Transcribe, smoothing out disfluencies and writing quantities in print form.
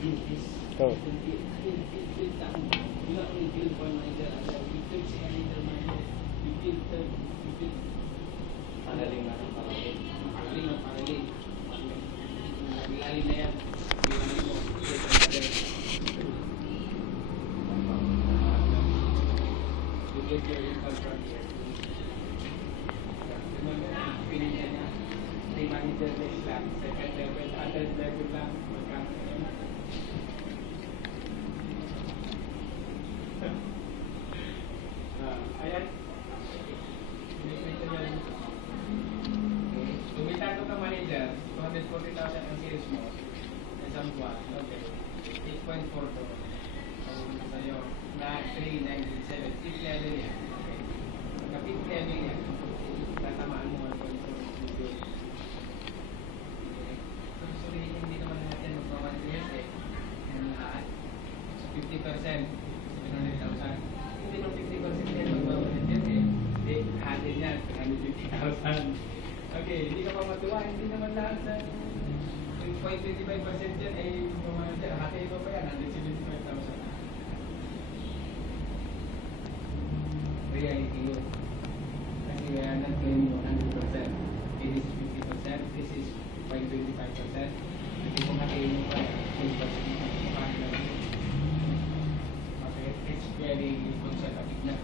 Oh. Pagaling na ng pagaling. Pagaling na pagaling. Pagaling na yan. You get your income from here. Pinili niya. Di manager base lang. Second level, third level lang. Magkano na yun. Ayan. Kumita ka manager, 240,000 ang sales mo. Isang buwan. Okay. 8.4 to. So, sa'yo, na 397. Fifth level yan. Okay. Kapit level yan. Tatamaan mo 1.4 million. Okay. So, hindi naman natin magpawan years eh. Yan lahat. So, 50%. 700,000. Hindi naman 50% yan magpawan years eh. Hindi, hatin yan. 350,000. Okay, hindi ka pa matuwa. Hindi naman lahat ng 0.25% yan ay mamahalin. Hati mo pa yan, 175,000. Reality yun. Kasi kaya nag-claim mo 100%. This is 50%. This is 0.25%. Hindi mo ka-claim mo pa yan. 10%. Okay, it's very conservative na.